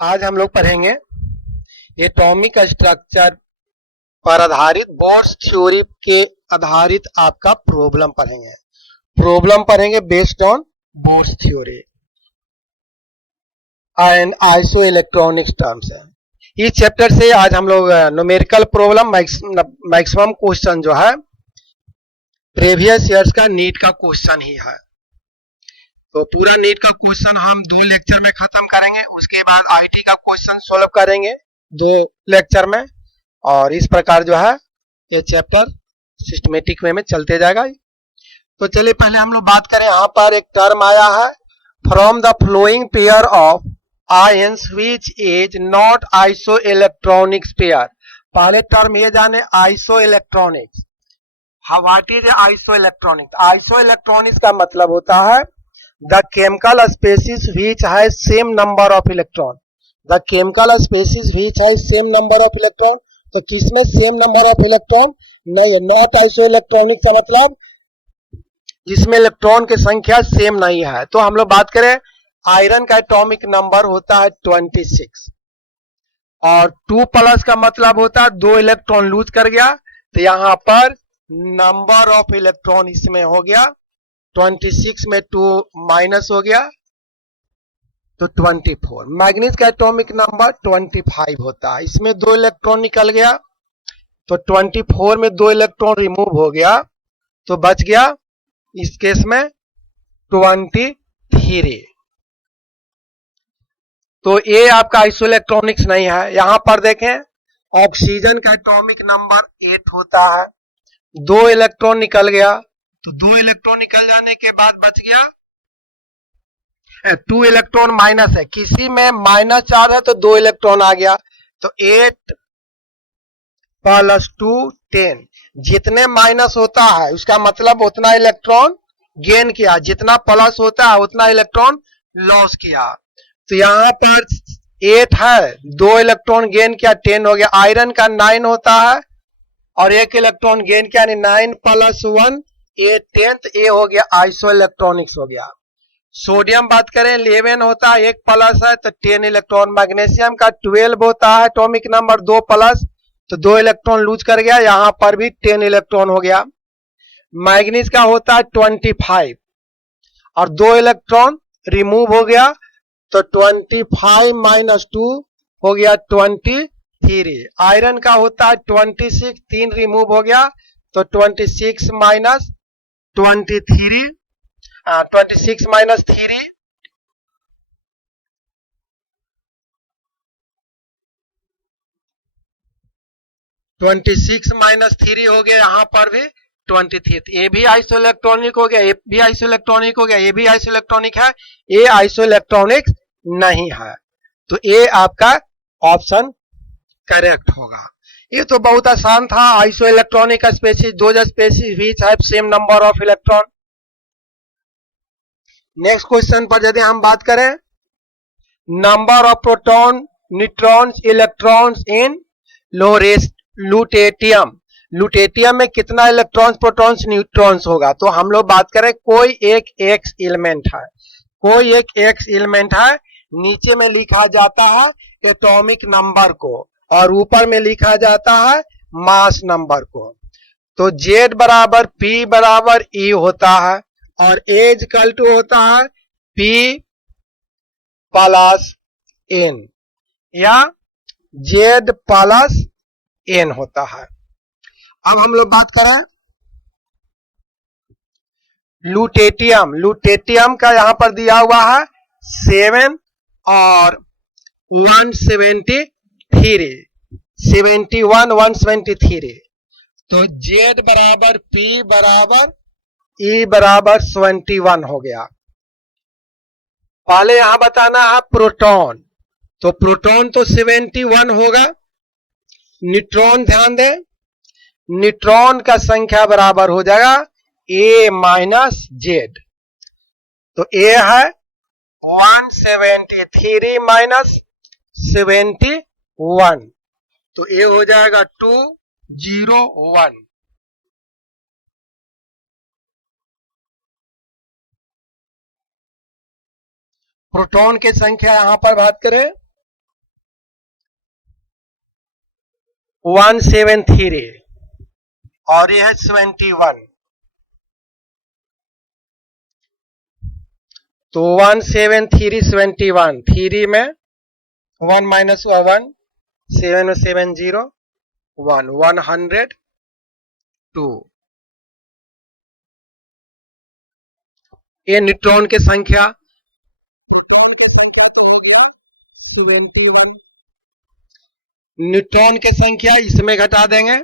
आज हम लोग पढ़ेंगे एटॉमिक स्ट्रक्चर पर आधारित बोर्स थ्योरी के आधारित आपका प्रॉब्लम पढ़ेंगे based on bourse theory and iso electronics terms है। इस चैप्टर से आज हम लोग न्यूमेरिकल प्रॉब्लम मैक्सिमम क्वेश्चन जो है प्रीवियस ईयर्स का नीट का क्वेश्चन ही है। तो पूरा नीट का क्वेश्चन हम 2 लेक्चर में खत्म करेंगे, उसके बाद आईटी का क्वेश्चन सॉल्व करेंगे 2 लेक्चर में, और इस प्रकार जो है ये चैप्टर सिस्टमेटिक वे में चलते जाएगा। तो चलिए पहले हम लोग बात करें, यहाँ पर एक टर्म आया है from the flowing pair of ions which is not iso electronics pair. पहले टर्म ये जाने iso electronics. What is iso electronics? Iso electronics का मतलब होता है the chemical species which has same number of electron. The chemical species which has same number of electron. तो किसमें same number of electron नहीं है। नॉट आइसो इलेक्ट्रॉनिक का मतलब जिसमें इलेक्ट्रॉन की संख्या सेम नहीं है। तो हम लोग बात करें आयरन का एटॉमिक नंबर होता है 26 और 2+ का मतलब होता है 2 इलेक्ट्रॉन लूज कर गया, तो यहां पर नंबर ऑफ इलेक्ट्रॉन इसमें हो गया 26 में 2 माइनस हो गया तो 24। मैग्नीज का एटॉमिक नंबर 25 होता है, इसमें 2 इलेक्ट्रॉन निकल गया तो 24 में 2 इलेक्ट्रॉन रिमूव हो गया तो बच गया इस केस में 23। तो ये आपका आइसो इलेक्ट्रॉनिक्स नहीं है। यहां पर देखें ऑक्सीजन का एटॉमिक नंबर 8 होता है, 2 इलेक्ट्रॉन निकल गया तो 2 इलेक्ट्रॉन निकल जाने के बाद बच गया 2 इलेक्ट्रॉन माइनस है, किसी में -4 है तो 2 इलेक्ट्रॉन आ गया तो 8 + 2 10। जितने माइनस होता है उसका मतलब उतना इलेक्ट्रॉन गेन किया, जितना प्लस होता है उतना इलेक्ट्रॉन लॉस किया। तो यहाँ पर 8 है, 2 इलेक्ट्रॉन गेन किया 10 हो गया। आयरन का 9 होता है और 1 इलेक्ट्रॉन गेन किया, 9 + 1 8 10th, ये हो गया आइसो इलेक्ट्रॉनिक्स हो गया। सोडियम बात करें 11 होता है, 1+ है तो 10 इलेक्ट्रॉन। मैग्नीशियम का 12 होता है एटॉमिक नंबर 2+ तो 2 इलेक्ट्रॉन लूज कर गया, यहां पर भी 10 इलेक्ट्रॉन हो गया। मैग्नीज का होता है 25 और 2 इलेक्ट्रॉन रिमूव हो गया तो 25 - 2 हो गया 23। आयरन का होता है 26, 3 रिमूव हो गया तो 26 - 23 26 - 3 26 - 3 हो गया, यहां पर भी 23। ये भी आइसो इलेक्ट्रॉनिक हो गया, ये भी आइसो इलेक्ट्रॉनिक हो गया, ये भी आइसो इलेक्ट्रॉनिक है, ये आइसो इलेक्ट्रॉनिक नहीं है। तो ये आपका ऑप्शन करेक्ट होगा। ये तो बहुत आसान था। आइसो इलेक्ट्रॉनिक स्पेसीज, दो species which have same number of electron. Next question पर यदि हम बात करें number of proton neutrons electrons in lutetium. Lutetium में कितना इलेक्ट्रॉन्स प्रोटॉन्स न्यूट्रॉन्स होगा। तो हम लोग बात करें कोई एक एक्स एलिमेंट है, कोई एक एक्स एलिमेंट है, नीचे में लिखा जाता है एटॉमिक नंबर को और ऊपर में लिखा जाता है मास नंबर को। तो Z बराबर P बराबर E होता है और A इक्वल टू होता है P + N या Z + N होता है। अब हम लोग बात करें लुटेटियम। लुटेटियम का यहां पर दिया हुआ है 7 और 173, 71 173। तो Z बराबर P बराबर E बराबर 71 हो गया। पहले यहां बताना है प्रोटॉन, तो प्रोटॉन तो 71 होगा। न्यूट्रॉन ध्यान दें, न्यूट्रॉन का संख्या बराबर हो जाएगा A - Z। तो A है 173 - 71 तो A हो जाएगा 201। प्रोटॉन की संख्या यहां पर बात करें 173 और ये है 71। तो 173 71, 3 में 1 माइनस 1, 7 में 7 0 1, 102। ये न्यूट्रॉन की संख्या 71, न्यूट्रॉन की संख्या इसमें घटा देंगे,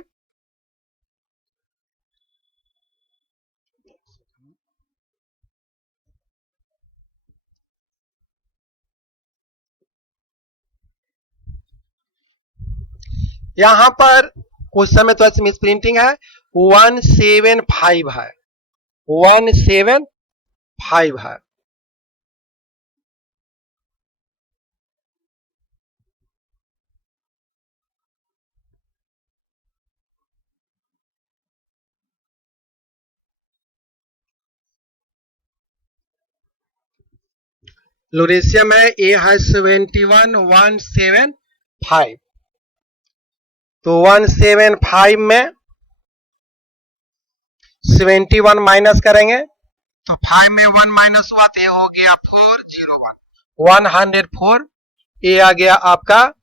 यहां पर क्वेश्चन में तो मिस प्रिंटिंग है, 175 है, 175 है। लुरेशियम है, ए है 71 175। तो 175 में 71 माइनस करेंगे तो 5 में 1 माइनस हुआ तो ये हो गया 401, 104। ए आ गया आपका,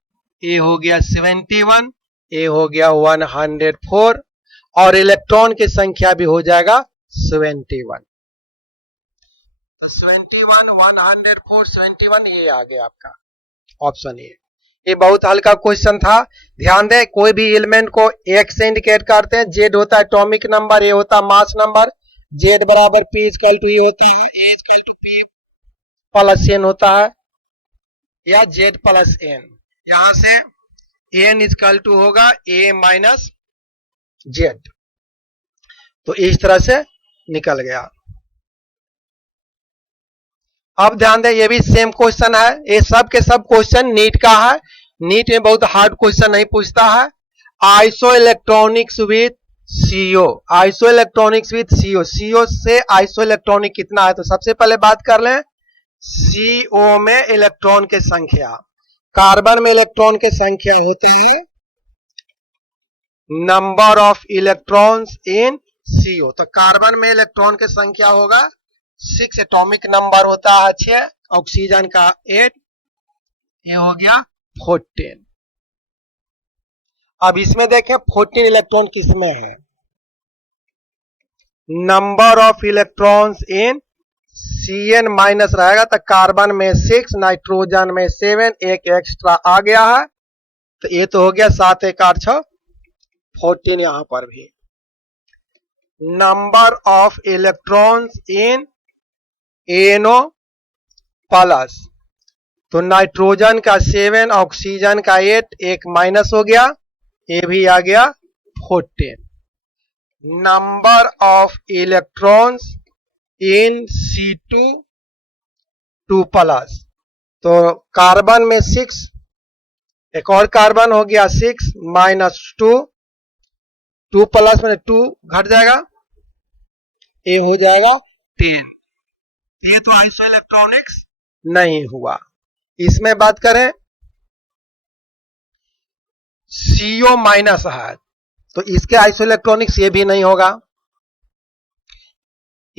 ए हो गया 71, ए हो गया 104 और इलेक्ट्रॉन की संख्या भी हो जाएगा 71। तो 71 104 71 ये आ गया आपका ऑप्शन ए। ये बहुत हल्का क्वेश्चन था। ध्यान दें, कोई भी एलिमेंट को एक्स से इंडिकेट करते हैं, जेड होता है एटॉमिक नंबर, ए होता है मास नंबर, जेड बराबर पी इक्वल टू ई होता है, A equal to P plus N होता है या जेड प्लस एन। यहां से एन इक्वल टू होगा ए माइनस जेड। तो इस तरह से निकल गया। अब ध्यान दें, ये भी सेम क्वेश्चन है, ये सब के सब क्वेश्चन नीट का है। नीट में बहुत हार्ड क्वेश्चन नहीं पूछता है। Iso electronics with CO, iso electronics with CO, CO से आइसो इलेक्ट्रॉनिक कितना है, तो सबसे पहले बात कर लें सीओ में इलेक्ट्रॉन की संख्या। कार्बन में इलेक्ट्रॉन की संख्या होते हैं number of electrons in CO. तो कार्बन में इलेक्ट्रॉन की संख्या होगा 6, एटॉमिक नंबर होता है 6, ऑक्सीजन का 8, ये हो गया 14। अब इसमें देखें 14 इलेक्ट्रॉन किसमें है, number of electrons in Cn minus रहेगा तो कार्बन में 6, नाइट्रोजन में 7, एक एक्स्ट्रा आ गया है तो ये तो हो गया 7 1 8 6 14। यहां पर भी number of electrons in N O plus, तो नाइट्रोजन का 7, ऑक्सीजन का 8, एक माइनस हो गया, ये भी आ गया 14। Number of electrons in C2 2 plus, तो कार्बन में 6, एक और कार्बन हो गया 6 माइनस 2, 2 प्लस में 2 घट जाएगा, ये हो जाएगा 10। ये तो आइसो इलेक्ट्रॉनिक्स नहीं हुआ। इसमें बात करें CO माइनस है तो इसके आइसो इलेक्ट्रॉनिक्स ये भी नहीं होगा।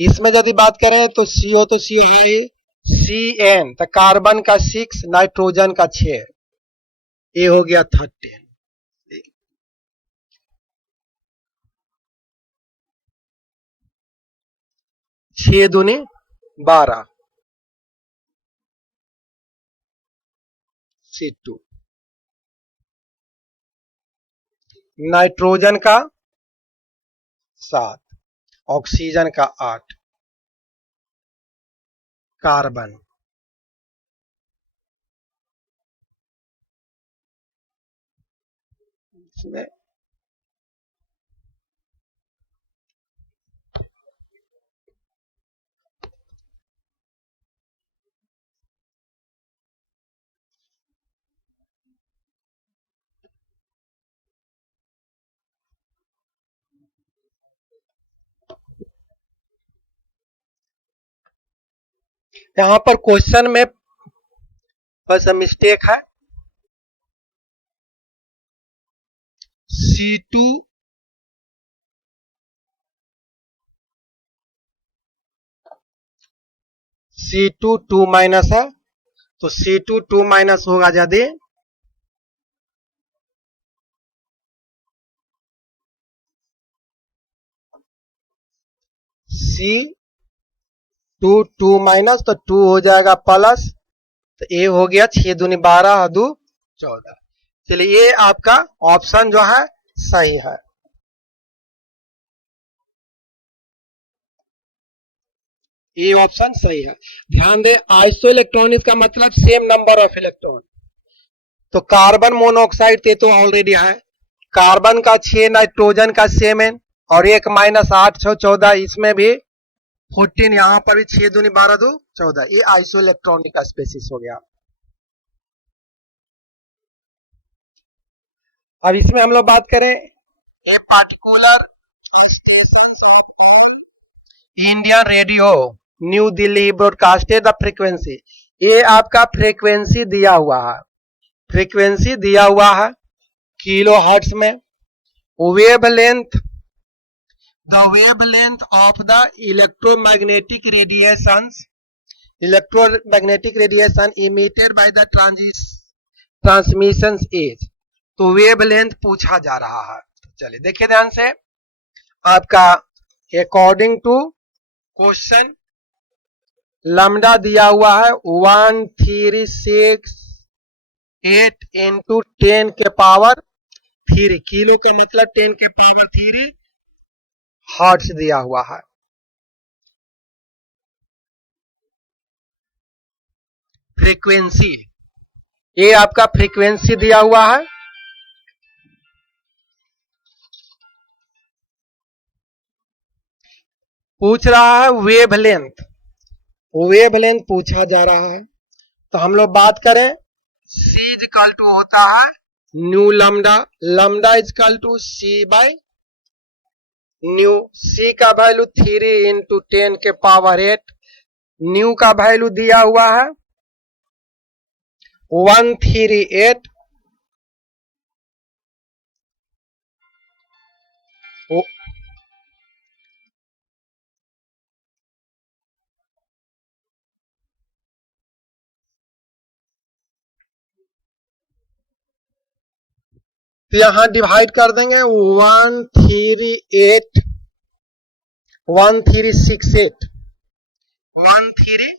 इसमें यदि बात करें तो CO तो CO है, CN तो कार्बन का 6, नाइट्रोजन का 6, ये हो गया 13। 6 दूनी 12, C2, नाइट्रोजन का 7, ऑक्सीजन का 8, कार्बन इसमें यहां पर क्वेश्चन में बस मिस्टेक है, C2 C2 2 माइनस है, तो C2 2 माइनस होगा यदि C2 2 माइनस, तो 2 हो जाएगा प्लस, तो ए हो गया 6 दूनी 12 2 14। चलिए ये आपका ऑप्शन जो है सही है। ये ऑप्शन सही है। ध्यान दें, आइसो इलेक्ट्रॉनिक्स का मतलब सेम नंबर ऑफ इलेक्ट्रॉन। तो कार्बन मोनोऑक्साइड ते तो ऑलरेडी है, कार्बन का 6, नाइट्रोजन का 7 और 1 माइनस 8 6 14, इसमें भी 14, यहां पर भी 6 दूनी 12 2 14। ये आइसो इलेक्ट्रॉनिक का स्पेसिस हो गया। अब इसमें हम लोग बात करें, a particular Indian radio new Delhi broadcasted the frequency. ये आपका फ्रीक्वेंसी दिया हुआ है, फ्रीक्वेंसी दिया हुआ है किलो हर्ट्ज में। Wavelength, the wavelength of the electromagnetic radiations, electromagnetic radiation emitted by the transmission edge. तो वेवलेंथ पूछा जा रहा है। चलिए देखिए ध्यान से, आपका अकॉर्डिंग टू क्वेश्चन लैम्डा दिया हुआ है 1368 इंटू 10 के पावर 3, किलो का मतलब 10 के पावर 3 हर्ट्ज दिया हुआ है। फ्रीक्वेंसी, ये आपका फ्रीक्वेंसी दिया हुआ है। पूछ रहा है वेवलेंथ, वेवलेंथ पूछा जा रहा है। तो हम लोग बात करें, C इक्वल टू होता है nu lambda, lambda equal to C by nu. C का वैल्यू 3 इंटू 10 के पावर 8, न्यू का वैल्यू दिया हुआ है 138, तो यहां डिवाइड कर देंगे 138 1368 13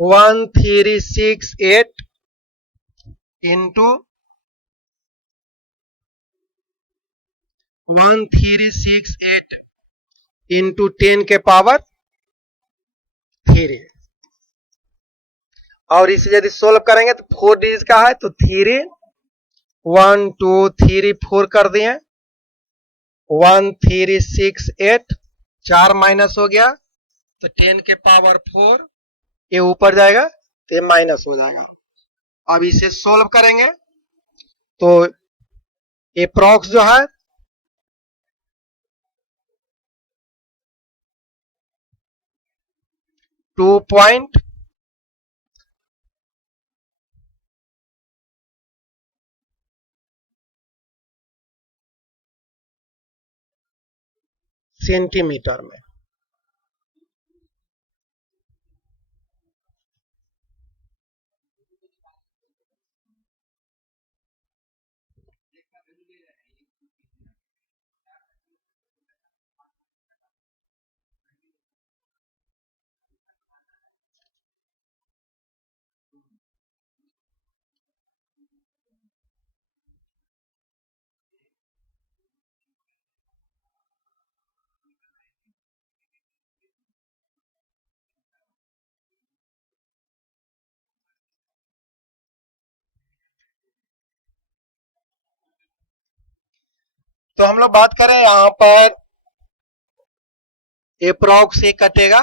1368 इंटू 1368 इंटू 10 के पावर 3, और इसे यदि सोल्व करेंगे तो 4 डिजिट का है, तो 3 1 2 3 4 कर दिए, 1368 4 माइनस हो गया, तो 10 के पावर 4 ये ऊपर जाएगा तो ये माइनस हो जाएगा। अब इसे सोल्व करेंगे तो अप्रॉक्स जो है 2 सेंटीमीटर में। तो हम लोग बात करें यहां पर अप्रॉक्स से कटेगा,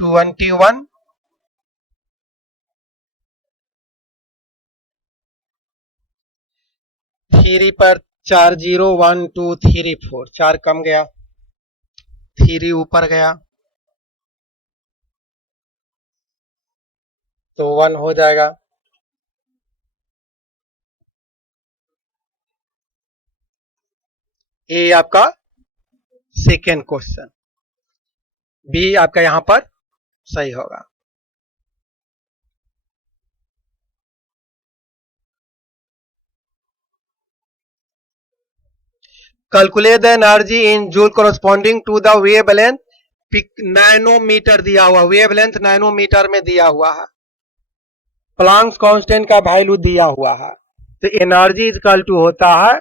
तो 21 3 पर 4 0 1 2 3 4 4 कम गया, 3 ऊपर गया तो 1 हो जाएगा। ये आपका सेकेंड क्वेश्चन, बी आपका यहां पर सही होगा। Calculate the energy in joule corresponding to the wavelength, nanometre दिया हुआ, वेवलेंथ नैनोमीटर में दिया हुआ है, प्लांक्स कांस्टेंट का वैल्यू दिया हुआ है। तो एनर्जी इक्वल टू होता है,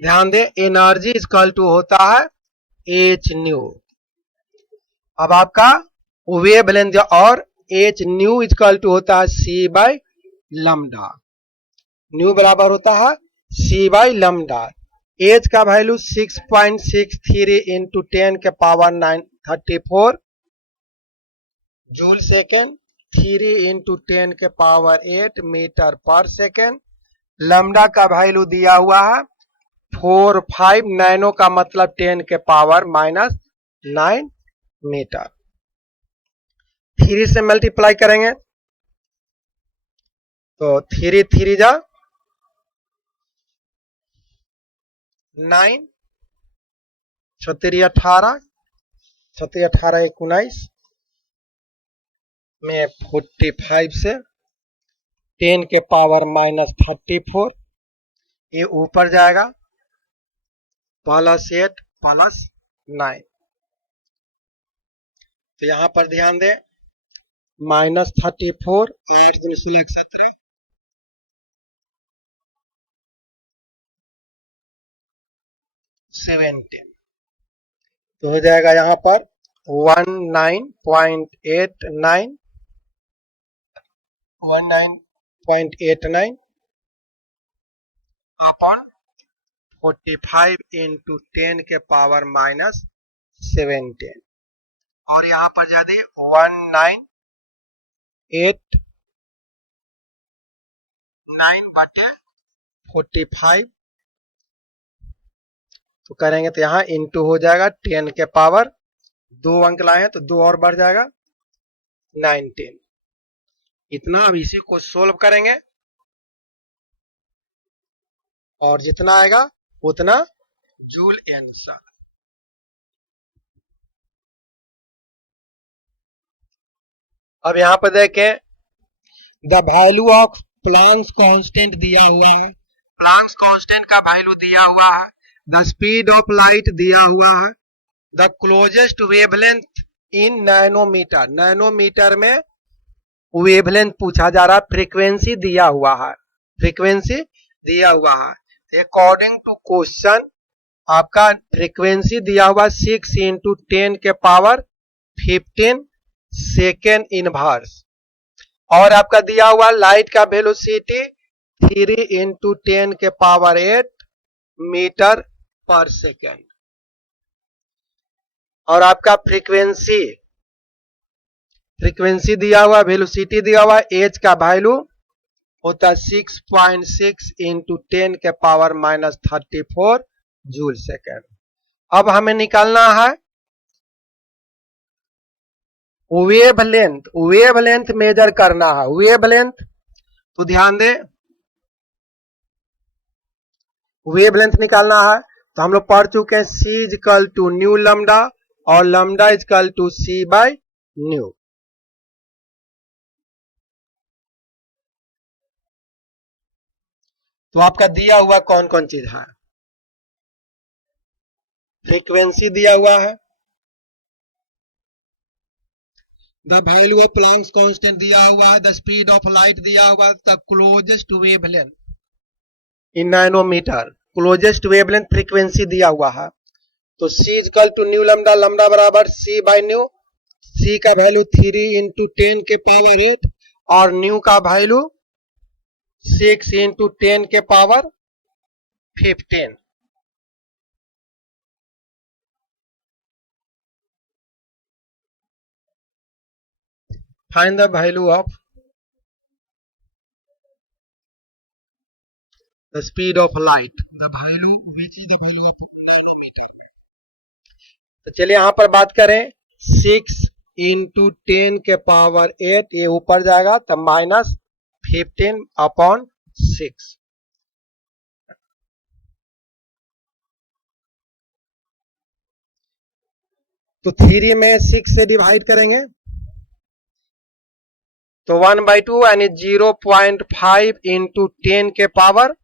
ध्यान दें, एनर्जी इक्वल टू होता है एच न्यू। अब आपका वेवलेंथ और एच न्यू इक्वल टू होता है सी बाई लम्डा, न्यू बराबर होता है सी बाई लम्डा। एच का वैल्यू 6.63 इंटू 10 के पावर 934 जूल सेकेंड, 3 इंटू 10 के पावर 8 मीटर पर सेकेंड। लम्डा का वैल्यू दिया हुआ है 4-5, नैनो का मतलब 10 के पावर -9 मीटर। 3 से मल्टीप्लाई करेंगे तो 3 3 जा 9, 36 18, 36 18 19 में 45 से 10 के पावर -34, ये ऊपर जाएगा +8 +9। तो यहां पर ध्यान दें, -34, 8 × 16 17, 17, तो हो जाएगा यहां पर 19.89 अपॉन 45 इंटू 10 के पावर -17, और यहां पर यदि 198/45 तो करेंगे तो यहाँ इंटू हो जाएगा 10 के पावर, 2 अंक लाए हैं तो 2 और बढ़ जाएगा 19। इतना अब इसी को सोल्व करेंगे और जितना आएगा उतना जूल आंसर। अब यहां पर देखें, the value of Planck's constant दिया हुआ है, प्लांक्स कांस्टेंट का वैल्यू दिया हुआ है, द स्पीड ऑफ लाइट दिया हुआ है, the closest wavelength in nanometre, nanometre में वेवलेंथ पूछा जा रहा है, फ्रीक्वेंसी दिया हुआ है, फ्रीक्वेंसी दिया हुआ है। अकॉर्डिंग टू क्वेश्चन आपका फ्रीक्वेंसी दिया हुआ 6 इंटू 10 के पावर 15 सेकेंड इनवर्स, और आपका दिया हुआ लाइट का वेलोसिटी 3 इंटू 10 के पावर 8 मीटर पर सेकेंड, और आपका फ्रीक्वेंसी दिया हुआ, वेलोसिटी दिया हुआ, एच का वैल्यू होता है 6.6 इंटू 10 के पावर -34 जूल सेकेंड। अब हमें निकालना है वेवलेंथ, वेवलेंथ मेजर करना है, वेवलेंथ। तो ध्यान दें, वेवलेंथ निकालना है तो हम लोग पढ़ चुके हैं C equal to nu lambda और lambda equal to C by nu. तो आपका दिया हुआ कौन कौन चीज है, फ्रीक्वेंसी दिया हुआ है, the value of Planck's constant दिया हुआ है, द स्पीड ऑफ लाइट दिया हुआ है, the closest wavelength in nanometre, closest wavelength frequency दिया हुआ है। तो C equal to nu lambda, lambda बराबर C बाई न्यू, C का वैल्यू 3 इंटू 10 के पावर 8 और न्यू का वैल्यू 6 इंटू 10 के power 15। Find the value of the speed of light, the value which is the value of nanometer. तो चलिए यहां पर बात करें 6 इंटू 10 के पावर 8, ये ऊपर जाएगा तो माइनस 15/6। तो 3 में 6 से डिवाइड करेंगे तो 1/2 यानी 0.5 इंटू 10 के पावर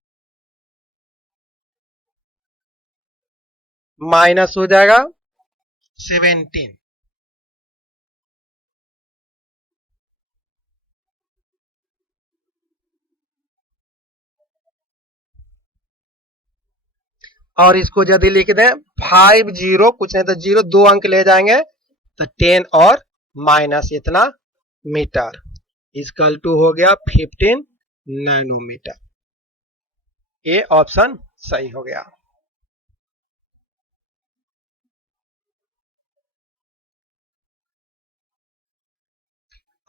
माइनस हो जाएगा 17। और इसको यदि लिख दें 50, कुछ नहीं तो 0 2 अंक ले जाएंगे तो 10 और माइनस इतना मीटर इक्वल टू हो गया 15 नैनोमीटर। ये ऑप्शन सही हो गया।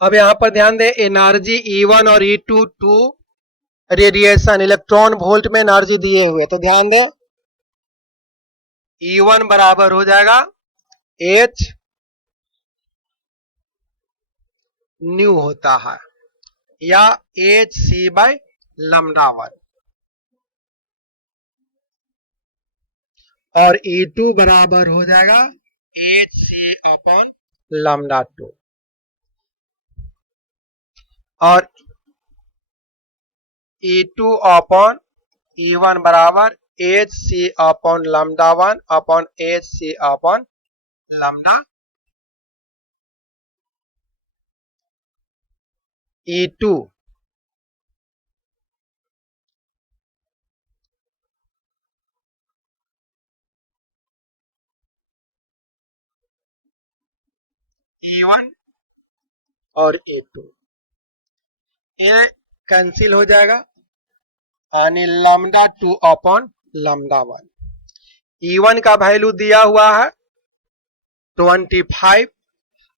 अब यहां पर ध्यान दें एनर्जी E1 और E2 to radiation electron volt में एनर्जी दिए हुए, तो ध्यान दें E1 बराबर हो जाएगा H न्यू होता है या Hc/λ1 और E2 बराबर हो जाएगा Hc/λ2 और E2 अपॉन E1 बराबर Hc/λ1 upon Hc/λ E2 E1 और E2 ये कैंसिल हो जाएगा यानी λ2 अपॉन λ1। E1 का वैल्यू दिया हुआ है 25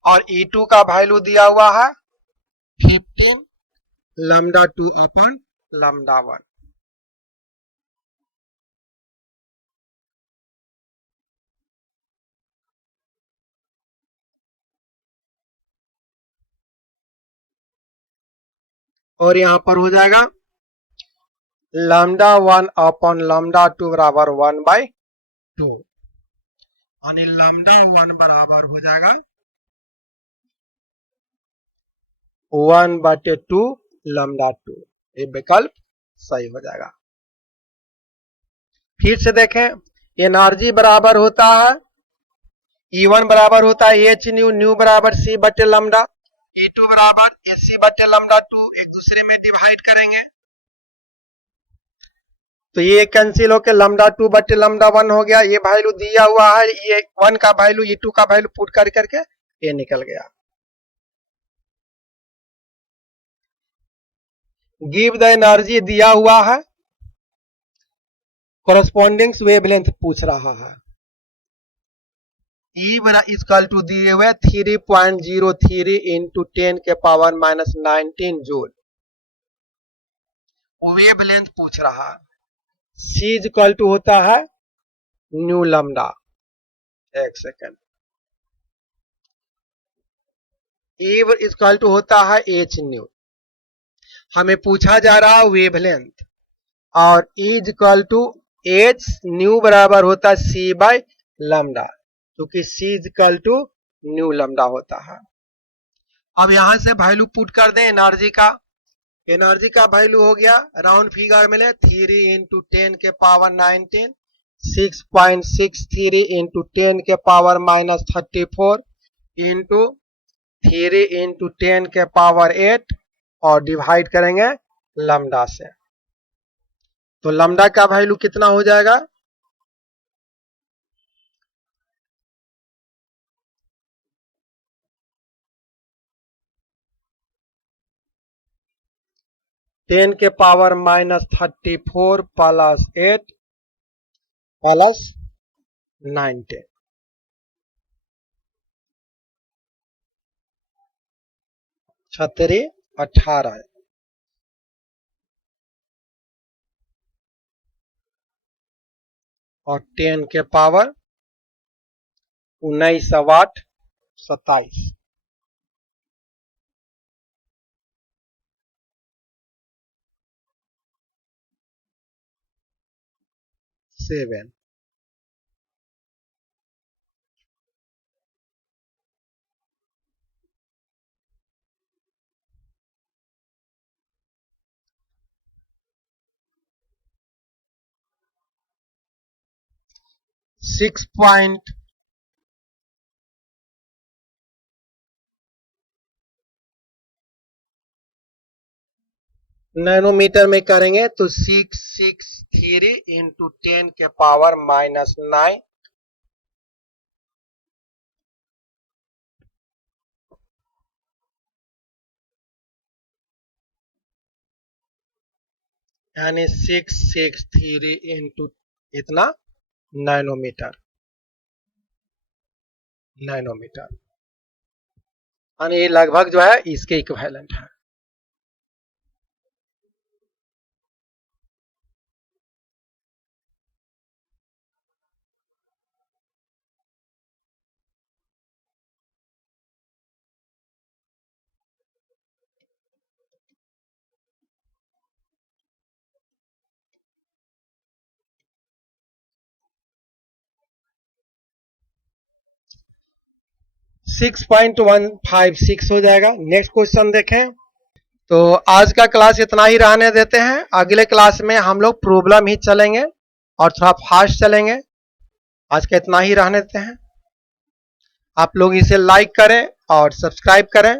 और E2 का वैल्यू दिया हुआ है 15 λ2 अपॉन λ1। और यहां पर हो जाएगा λ1 अपॉन λ2 बराबर 1/2 यानी λ1 बराबर हो जाएगा 1/2 λ2। ये विकल्प सही हो जाएगा। फिर से देखें एनर्जी बराबर होता है E1 बराबर होता है H न्यू, न्यू बराबर C/λ, E2 बराबर Hc/λ2, एक दूसरे में डिवाइड करेंगे तो ये कैंसिल होकर λ2/λ1 हो गया। ये वैल्यू दिया हुआ है, ये 1 का वैल्यू E2 का वैल्यू पुट कर करके ये निकल गया। गिव द एनर्जी दिया हुआ है, कोरस्पॉन्डिंग वेवलेंथ पूछ रहा है। E इक्वल टू दिए हुए 3.03 इंटू 10 के पावर -19 जूल वेवलेंथ पूछ रहा है। C इक्वल टू होता है न्यू लैम्डा। एक सेकेंड, E इक्वल टू होता है H न्यू। हमें पूछा जा रहा है वेवलेंथ और E equal to H nu बराबर होता है C/λ, क्योंकि C equal to nu lambda होता है। अब यहां से वैल्यू पुट कर दें एनर्जी का। एनर्जी का वैल्यू हो गया राउंड फिगर में ले 3 इंटू 10 के पावर 19, 6.63 इंटू 10 के पावर -34 इंटू 3 इंटू 10 के पावर 8 और डिवाइड करेंगे लैम्डा से। तो लैम्डा का वैल्यू कितना हो जाएगा 10 के पावर -34 प्लस 8 प्लस 19 18 और 10 के पावर 19 8 27 7 6 पॉइंट नैनोमीटर में करेंगे तो 663 इंटू 10 के पावर -9 यानी 663 इंटू इतना नैनोमीटर यानी ये लगभग जो है इसके इक्विवेलेंट है। सिक्स 6.156 हो जाएगा। नेक्स्ट क्वेश्चन देखें। तो आज का क्लास इतना ही रहने देते हैं, अगले क्लास में हम लोग प्रॉब्लम ही चलेंगे और थोड़ा फास्ट चलेंगे। आज का इतना ही रहने देते हैं। आप लोग इसे लाइक करें और सब्सक्राइब करें।